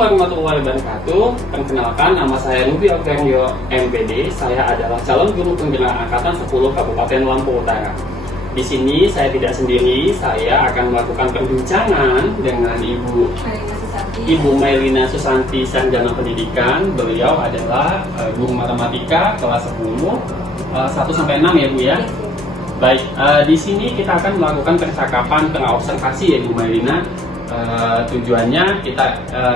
warahmatullahi wabarakatuh. Perkenalkan, nama saya Nubi Okaryo MPD. Saya adalah calon guru penggerak angkatan 10 Kabupaten Lampung Utara. Di sini saya tidak sendiri, saya akan melakukan perbincangan dengan Ibu Mailina Susanti, Sarjana Pendidikan. Beliau adalah guru matematika kelas 10 1-6 ya Bu ya. Baik, di sini kita akan melakukan percakapan pengobservasi ya Bu Mailina. Tujuannya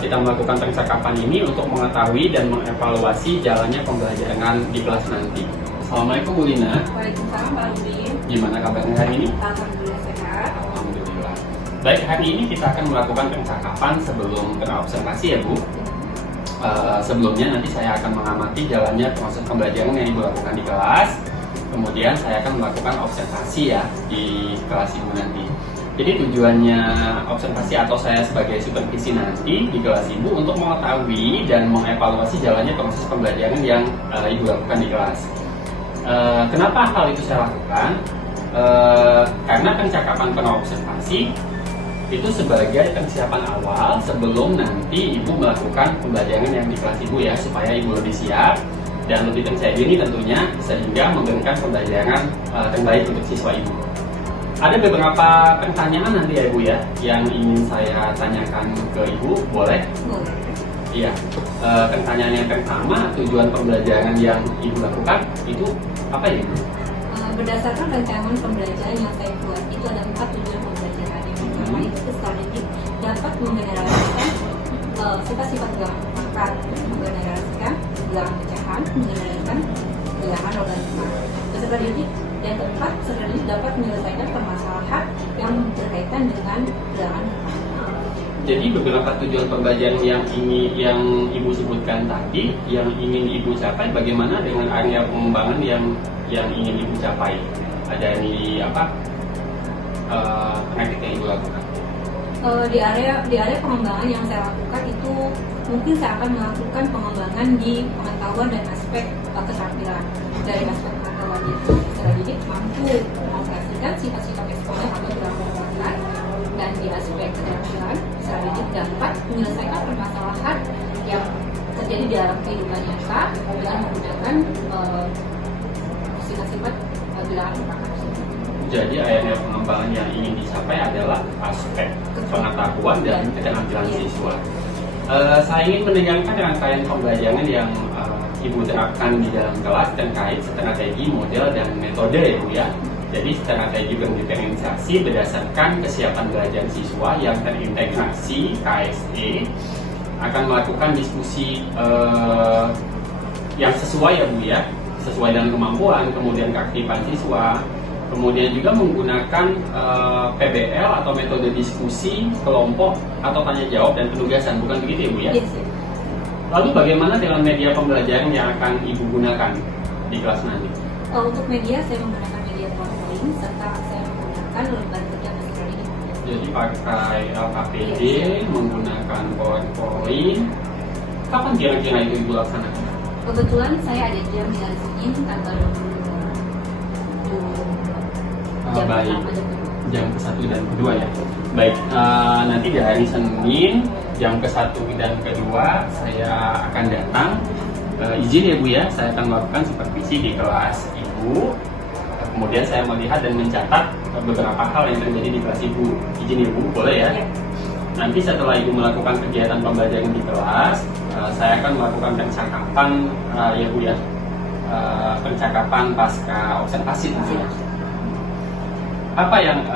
kita melakukan percakapan ini untuk mengetahui dan mengevaluasi jalannya pembelajaran di kelas nanti. Assalamualaikum Bu Lina. Waalaikumsalam Pak Udin. Gimana kabarnya hari ini? Alhamdulillah sehat. Alhamdulillah. Baik, hari ini kita akan melakukan percakapan sebelum pengobservasi ya Bu. Sebelumnya nanti saya akan mengamati jalannya proses pembelajaran yang Ibu lakukan di kelas. Kemudian saya akan melakukan observasi ya di kelas Ibu nanti. Jadi tujuannya observasi atau saya sebagai supervisi nanti di kelas Ibu untuk mengetahui dan mengevaluasi jalannya proses pembelajaran yang Ibu lakukan di kelas. Kenapa hal itu saya lakukan? Karena percakapan pengobservasi itu sebagai persiapan awal sebelum nanti Ibu melakukan pembelajaran yang di kelas Ibu ya, supaya Ibu lebih siap dan lebih percaya diri tentunya, sehingga memberikan pembelajaran terbaik untuk siswa Ibu. Ada beberapa pertanyaan nanti ya Ibu ya, yang ingin saya tanyakan ke Ibu, boleh? Boleh. Iya. Pertanyaan yang pertama, tujuan pembelajaran yang Ibu lakukan itu apa ya Ibu? Berdasarkan rancangan pembelajaran yang saya buat, itu ada 4 tujuan pembelajaran. Yang pertama itu strategik, dapat menggenerasikan sifat-sifat bilangan pangkat, menggenerasikan bilangan pecahan, menggenerasikan bilangan logaritma. Strategik yang keempat, strategis dapat menyelesaikan permasalahan yang berkaitan dengan bilangan pangkat. Jadi beberapa tujuan pembelajaran yang Ibu sebutkan tadi, yang ingin Ibu capai, bagaimana dengan area pengembangan yang ingin Ibu capai? Ada di apa? Praktik yang Ibu lakukan? Di area pengembangan yang saya lakukan itu mungkin saya akan melakukan pengembangan di pengetahuan dan aspek keterampilan. Dari aspek pengetahuan itu strategik mampu mengoperasikan sifat-sifat eksponen atau bilangan pangkat, dan di aspek keterampilan strategik dapat menyelesaikan permasalahan yang terjadi di dalam kehidupan nyata dengan menggunakan sifat-sifat bilangan pangkat. Jadi area pengembangan yang ingin dicapai adalah aspek pengetahuan dan keterampilan siswa. Saya ingin mendengarkan rangkaian pembelajaran yang Ibu terapkan di dalam kelas terkait strategi, model, dan metode ya Bu ya. Jadi strategi berdiferensiasi berdasarkan kesiapan belajar siswa yang terintegrasi KSE, akan melakukan diskusi yang sesuai ya Bu ya, sesuai dengan kemampuan, kemudian keaktifan siswa. Kemudian juga menggunakan PBL atau metode diskusi kelompok atau tanya jawab dan penugasan, bukan begitu ya Bu ya? Yes, yes. Lalu bagaimana dengan media pembelajaran yang akan Ibu gunakan di kelas nanti? Untuk media saya menggunakan media PowerPoint serta saya menggunakan lembar kerja master ini. Jadi pakai LKPD, menggunakan PowerPoint. Kapan kira-kira itu Ibu laksanakan? Kebetulan saya ada jam di hari Senin tanggal 20 baik, jam ke-1 dan ke-2 ya. Baik, nanti di hari Senin jam ke-1 dan ke-2 saya akan datang. Izin ya Bu ya, saya akan melakukan supervisi di kelas Ibu. Kemudian saya melihat dan mencatat beberapa hal yang terjadi di kelas Ibu. Izin ya Bu, boleh ya? Ya. Nanti setelah Ibu melakukan kegiatan pembelajaran di kelas, saya akan melakukan percakapan ya Bu ya, percakapan pasca observasi tentunya. Apa yang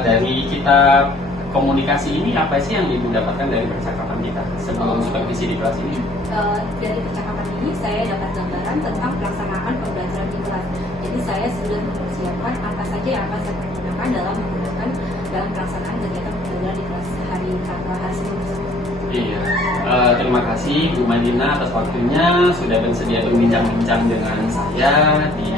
dari kita komunikasi ini, apa sih yang Ibu dapatkan dari percakapan kita sebelum supervisi di kelas ini? Dari percakapan ini saya dapat gambaran tentang pelaksanaan pembelajaran di kelas. Jadi saya sudah mempersiapkan apa saja yang akan saya pergunakan dalam pelaksanaan kegiatan pembelajaran di kelas hari sebelum. Iya, terima kasih Bu Mailina atas waktunya sudah bersedia berbincang-bincang dengan saya di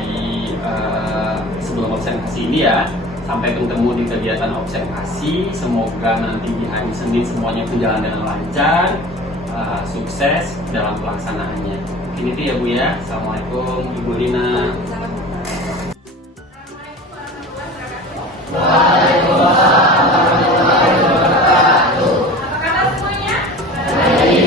sebelum observasi ini ya. Sampai bertemu di kegiatan observasi. Semoga nanti di hari Senin semuanya berjalan dengan lancar, sukses dalam pelaksanaannya. Ini ya Bu ya. Assalamualaikum Ibu Lina. Waalaikumsalam warahmatullahi wabarakatuh. Apa kabar semuanya? Baik.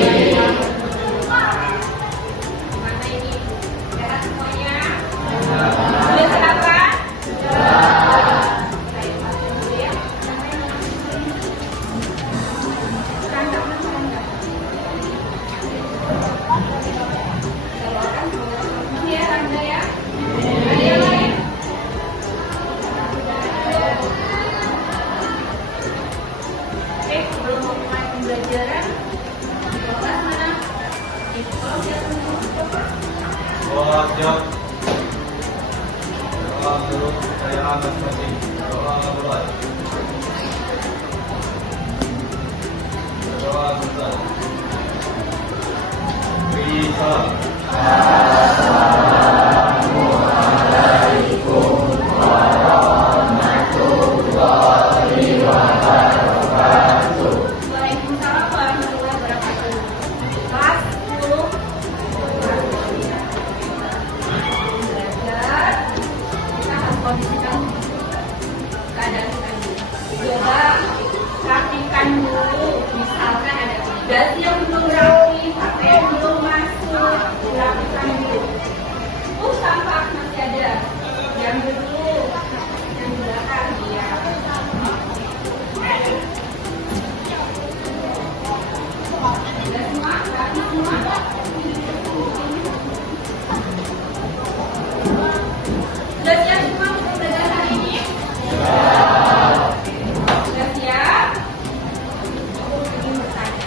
Siap. Menurut percayaan masing-masing. Doa mulai. Doa besar. Bisa. Waalaikumsalam warahmatullahi wabarakatuh. Kelas 10 belajar, kita harus kondisikan keadaan kita dulu. Coba praktikan dulu, misalkan ada jas yang belum rapi, HP yang belum masuk, lakukan dulu. Sampah masih ada, diambil dulu, yang di belakang ya. Sudah semua, rapi semua. Sudah siap semua untuk belajar hari ini? Sudah siap? Aku ingin bertanya,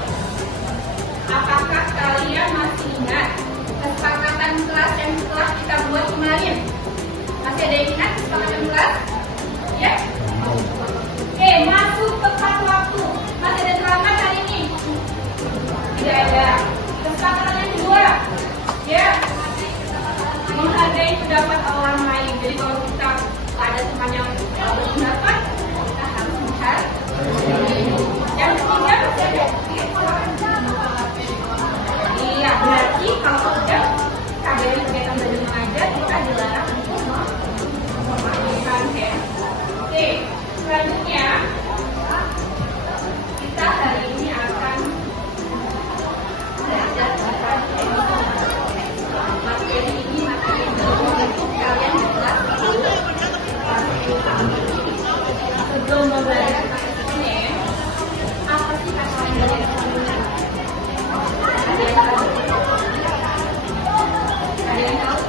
apakah kalian masih ingat kesepakatan kelas yang telah kita buat kemarin? Masih ada yang ingat kesepakatan kelas? Ya? Oke, masuk tepat waktu. Masih ada terlambat hari ini? Tidak ada. Kesepakatan yang kedua, ya, menghargai pendapat orang lain. Jadi kalau kita ada teman yang berpendapat, kita harus menghargai. Yang ketiga, masih ada. Iya, berarti kalau sudah keadaan kegiatan belajar mengajar, kita dilarang untuk memakai ya. Oke, selanjutnya kita hari ini akan belajar tentang materi ini, materi untuk kalian di kelas 10. Sebelum belajar ini, apa sih kata kalian? Ada yang tahu?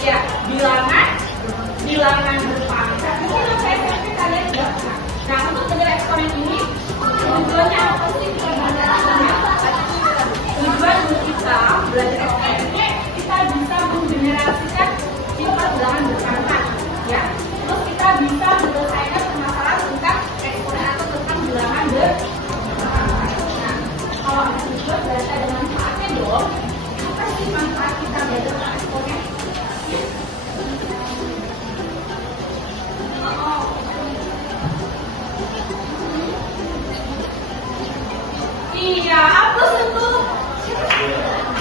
Ya, bilangan berpangkat. Mungkin waktu SMP kalian sudah pernah. Nah, untuk belajar eksponen ini, tujuannya apa sih? Tujuan untuk kita belajar eksponen ini, kita bisa menggenerasikan sifat bilangan berpangkat. Ya, terus kita bisa menyelesaikan permasalahan tentang eksponen atau tentang bilangan berpangkat. Nah, kalau ada tujuan berarti ada manfaatnya dong. Apa sih manfaat kita belajar tentang eksponen? Iya, aplaus untuk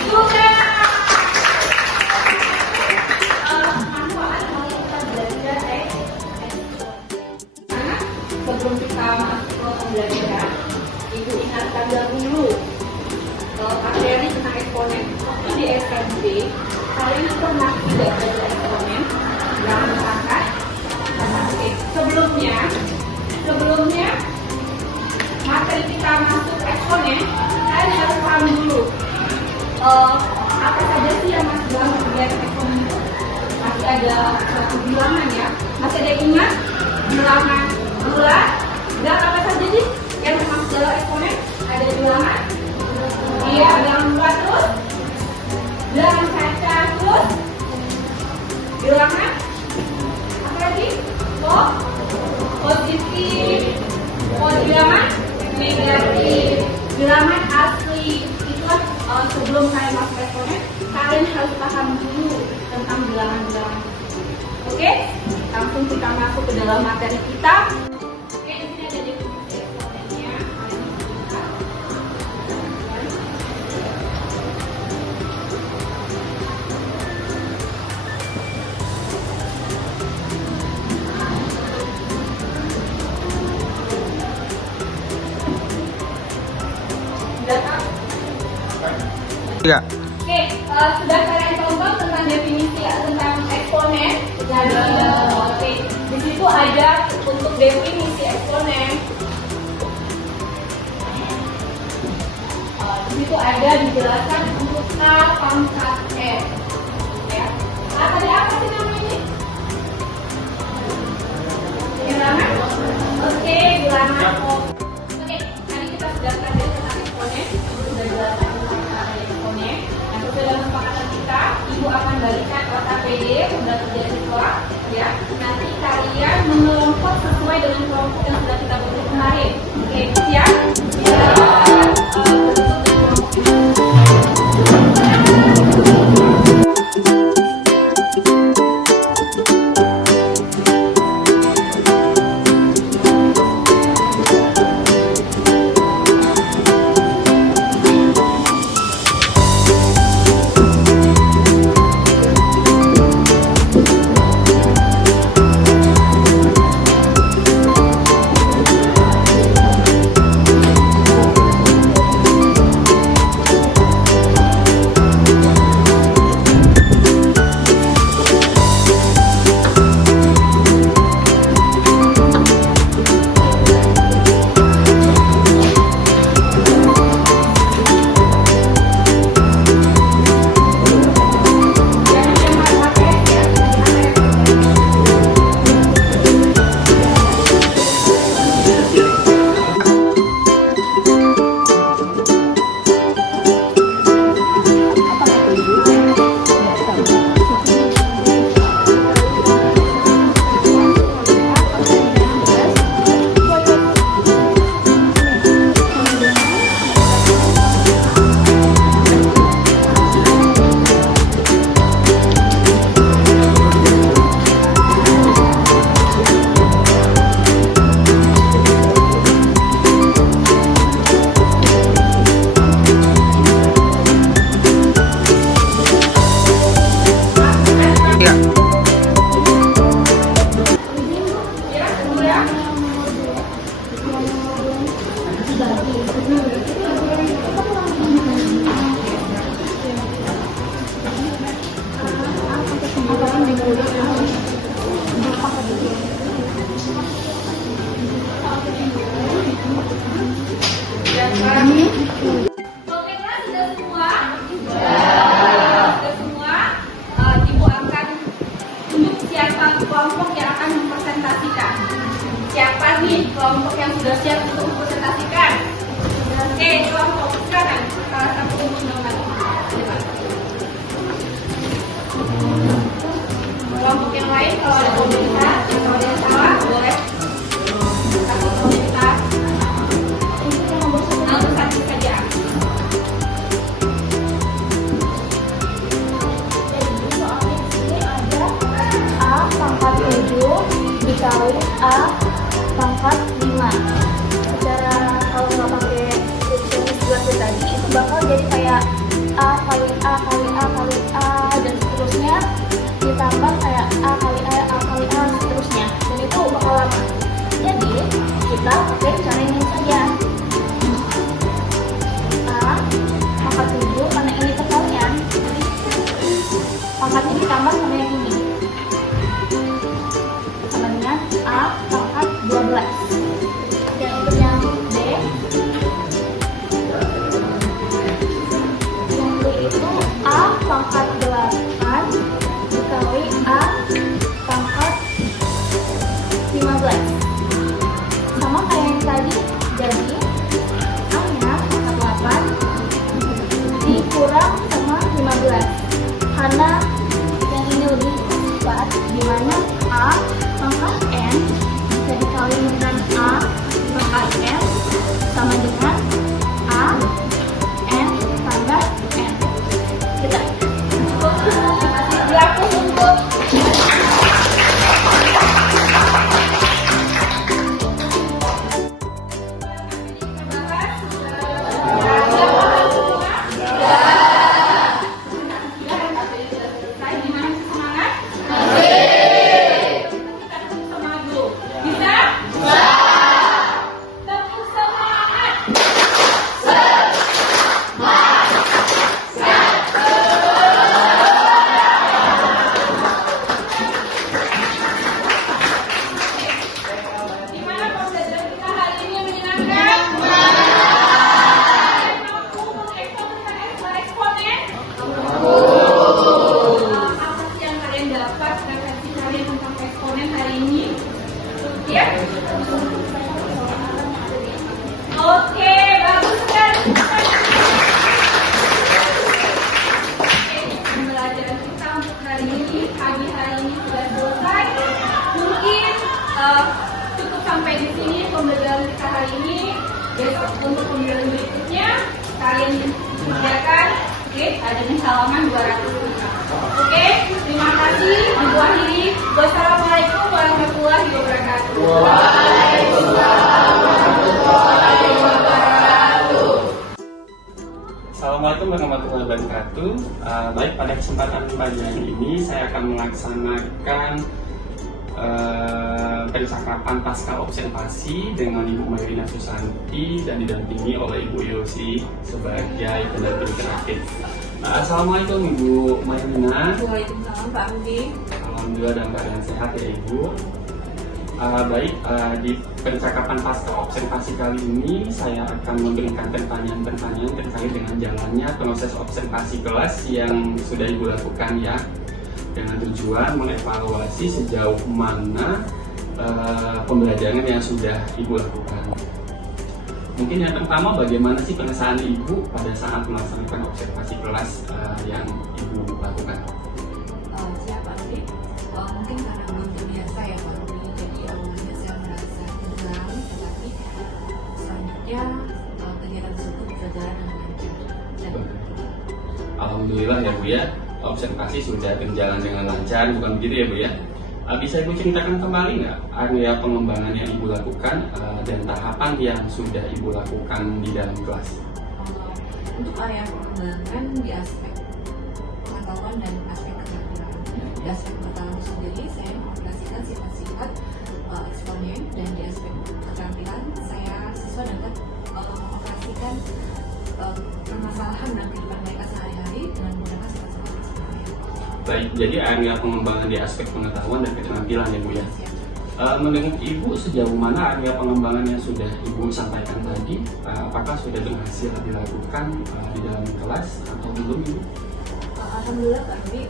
juga. Manfaat kalau kita belajar sebelum kita masuk ke pembelajaran, ibu ingatkan dahulu materi tentang eksponen. Waktu di SMP, kalian pernah tidak belajar eksponen yang berpangkat? Oke, sebelumnya materi kita masuk eksponen, kalian harus paham dulu apa saja sih yang masuk dalam kegiatan eksponen itu. Masih ada satu bilangan ya, masih ada yang ingat bilangan bulat dan apa saja sih yang masuk dalam eksponen? Ada bilangan, iya, bilangan bulat, terus bilangan kaca, terus bilangan apa lagi? Positif, bilangan negatif, bilangan asli. Itulah sebelum kalian masuk eksponen, kalian harus paham dulu tentang bilangan-bilangan. Oke, langsung kita masuk ke dalam materi kita. Oke, di sini ada definisi eksponennya. Iya. Oke, sudah kalian tahu Bang tentang definisi tentang eksponen? Oke, di situ ada untuk definisi eksponen. Di situ ada dijelaskan untuk K pangkat S. Ya. Tadi apa sih namanya ini? Bilangan? Oke, bilangan. Oke, tadi kita sudah belajar tentang eksponen, sudah jelaskan tentang eksponen. Nah, sesuai dengan kesepakatan kita, Ibu akan semua? Sudah semua? Ibu akan tunjuk siapa kelompok yang akan mempresentasikan. Siapa nih kelompok yang sudah siap untuk mempresentasikan? Oke, kelompok sekarang salah satu undangan. Kelompok yang lain kalau ada komentar, kalau ada yang salah boleh kasih komentar. Langsung kasih saja. Jadi soalnya di sini ada A pangkat 7 dikali A pangkat 5. Secara kalau nggak pakai fungsi bulatnya tadi itu bakal jadi kayak A kali A kali A kali A dan seterusnya, ditambah kayak A kali A kali A seterusnya, dan itu bakal lama. Jadi kita pakai cara ini saja. A pangkat 7 karena ini perkalian, jadi pangkatnya ditambah sama yang ini sama dengan A pangkat 12. Dan untuk yang B, itu A pangkat 8 dikali A pangkat 15. Sama kayak yang tadi, jadi A nya pangkat 8 dikurang sama 15. Karena yang ini lebih cepat, dimana A pangkat N bisa dikali dengan A pangkat N sama dengan A N tambah N. Kita dihapus untuk oke, bagus sekali. Pembelajaran kita untuk hari ini, pagi hari ini sudah selesai. Mungkin cukup sampai di sini pembelajaran kita hari ini. Besok untuk pembelajaran berikutnya kalian kerjakan. Oke, ada halaman 200. Oke, terima kasih. Ibu akhiri. Wassalamualaikum warahmatullahi wabarakatuh. Assalamualaikum warahmatullahi wabarakatuh. Baik, pada kesempatan pagi ini saya akan melaksanakan percakapan pasca observasi dengan Ibu Mayrina Susanti dan didampingi oleh Ibu Yosi sebagai pendamping terakhir. Assalamualaikum Ibu Mayrina. Waalaikumsalam Pak Rudi. Alhamdulillah dalam keadaan sehat ya Ibu. Baik, di percakapan pasca observasi kali ini saya akan memberikan pertanyaan-pertanyaan terkait dengan jalannya proses observasi kelas yang sudah Ibu lakukan ya, dengan tujuan mengevaluasi sejauh mana pembelajaran yang sudah Ibu lakukan. Mungkin yang pertama, bagaimana sih perasaan Ibu pada saat melaksanakan observasi kelas yang Ibu lakukan? Siapa sih? Mungkin karena belum terbiasa ya Pak Rudi, jadi awalnya saya merasa tegang, tetapi selanjutnya kegiatan tersebut berjalan dengan lancar. Dan Alhamdulillah ya Bu ya, observasi sudah berjalan dengan lancar, bukan begitu ya Bu ya? Bisa Ibu ceritakan kembali nggak area pengembangan yang Ibu lakukan dan tahapan yang sudah Ibu lakukan di dalam kelas? untuk area pengembangan di aspek pengetahuan dan aspek keterampilan. Di aspek pengetahuan sendiri saya mengoperasikan sifat-sifat eksponen, dan di aspek keterampilan saya siswa dapat mengoperasikan permasalahan dalam kehidupan mereka sehari-hari dengan menggunakan sifat-sifat eksponen. Baik, jadi area pengembangan di aspek pengetahuan dan keterampilan ya Bu ya. Menurut Ibu sejauh mana area pengembangan yang sudah Ibu sampaikan tadi, apakah sudah berhasil dilakukan di dalam kelas atau belum Ibu? Alhamdulillah kami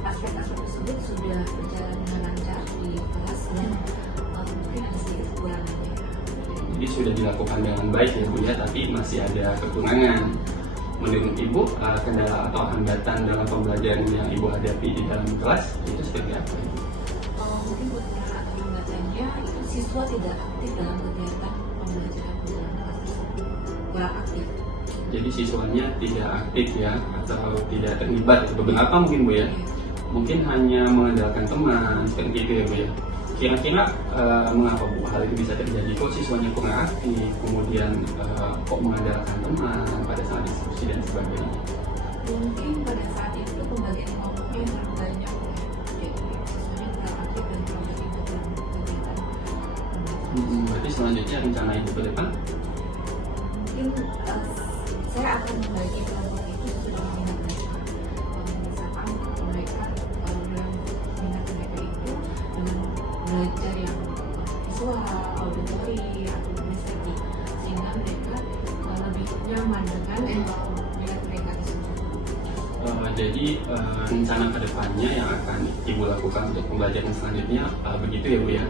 aspek-aspek tersebut sudah berjalan dengan lancar di kelas dan mungkin ada sedikit kekurangannya. Jadi sudah dilakukan dengan baik ya Bu ya, tapi masih ada kekurangan. Menurut Ibu, kendala atau hambatan dalam pembelajaran yang Ibu hadapi di dalam kelas itu seperti apa? Mungkin kendala atau hambatannya itu siswa tidak aktif dalam kegiatan pembelajaran di dalam kelas tersebut, kurang aktif. Jadi siswanya tidak aktif ya, atau tidak terlibat itu beberapa mungkin Bu ya? Mungkin hanya mengandalkan teman, seperti itu ya Bu ya? Kira-kira mengapa Bu hal itu bisa terjadi? Kok siswanya kurang aktif, kemudian kok mengandalkan teman pada saat diskusi dan sebagainya? Mungkin pada saat itu pembagian kelompoknya yang terlalu banyak, jadi siswanya kurang aktif dan kurang terlibat dalam kegiatan. Berarti selanjutnya rencana Ibu ke depan? Mungkin saya akan membagi kelompok itu sudah minat mereka. Misalkan mereka kalau minat mereka itu dengan belajar yang visual, auditori atau estetik, sehingga mereka lebih nyaman dengan minat mereka tersebut. Jadi rencana kedepannya yang akan Ibu lakukan untuk pembelajaran selanjutnya begitu ya Bu ya?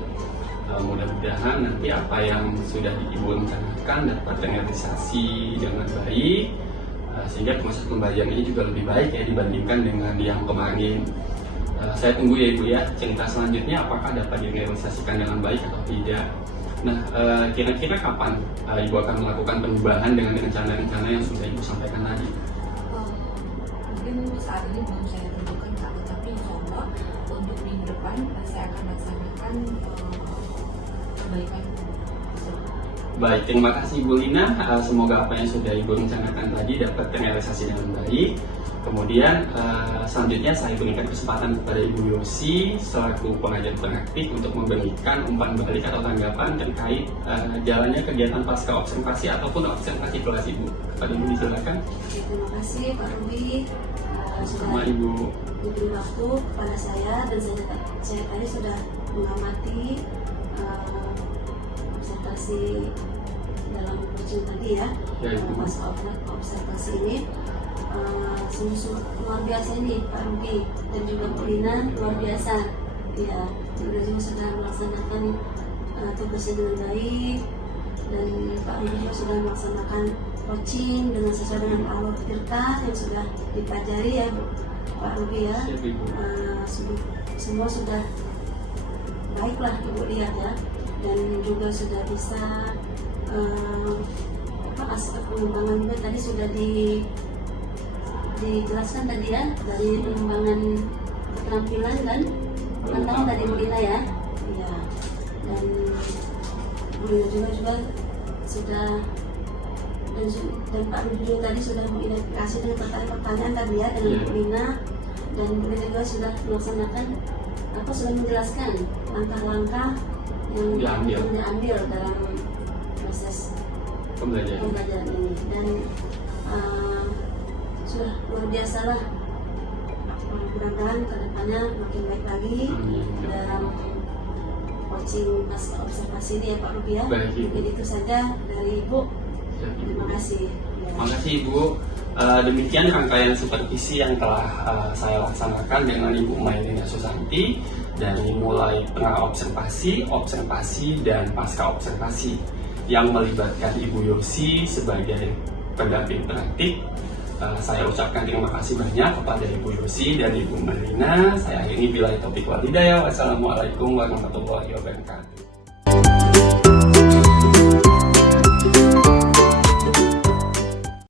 Mudah-mudahan nanti apa yang sudah Ibu rencanakan dapat terrealisasi dengan baik, sehingga proses pembelajaran ini juga lebih baik ya dibandingkan dengan yang kemarin. Saya tunggu ya Ibu ya, cerita selanjutnya apakah dapat direalisasikan dengan baik atau tidak. Nah, kira-kira kapan Ibu akan melakukan perubahan dengan rencana-rencana yang sudah Ibu sampaikan tadi? Mungkin saat ini belum saya tentukan Kak, tetapi insya Allah untuk minggu depan saya akan laksanakan perbaikan tersebut. Baik, terima kasih Ibu Lina. Semoga apa yang sudah Ibu rencanakan tadi dapat terrealisasi dengan baik. Kemudian selanjutnya saya berikan kesempatan kepada Ibu Yosi selaku pengajar praktik untuk memberikan umpan balik atau tanggapan terkait jalannya kegiatan pasca observasi ataupun observasi kelas Ibu. Kepada Ibu disilakan. Terima kasih Pak Ruby sudah Sama Ibu. diberi waktu kepada saya dan saya tadi sudah mengamati observasi dalam coaching tadi ya, Ya, Ibu. masa observasi ini sungguh luar biasa ini Pak Ruby dan juga Bu Lina luar biasa ya, sudah melaksanakan tugasnya dengan baik dan Pak Ruby juga sudah melaksanakan coaching dengan sesuai dengan alur tirta yang sudah dipelajari ya Pak Ruby ya. Siap, Ibu. Semua sudah baiklah Ibu lihat ya, dan juga sudah bisa aspek pengembangan juga tadi sudah dijelaskan tadi ya, dari pengembangan keterampilan dan pengetahuan dari Bu Lina ya. Iya. Dan Bu Lina juga sudah dan Pak Ruby juga tadi sudah mengidentifikasi dengan pertanyaan-pertanyaan tadi ya dengan Bu Lina, dan Bu Lina juga sudah melaksanakan sudah menjelaskan langkah-langkah yang diambil dalam proses pembelajaran ini, dan sudah luar biasa lah. Mudah-mudahan kedepannya makin baik lagi dalam coaching pasca observasi ini ya Pak Ruby ya. Mungkin itu saja dari Ibu. Terima kasih. Terima kasih Ibu. Demikian rangkaian supervisi yang telah saya laksanakan dengan Ibu Mailina Susanti dari mulai pra-observasi, observasi, dan pasca observasi yang melibatkan Ibu Yosi sebagai pendamping praktik. Saya ucapkan terima kasih banyak kepada Ibu Yosi dan Ibu Mailina. Saya akhiri billahi taufiq wal hidayah. Wassalamualaikum warahmatullahi wabarakatuh.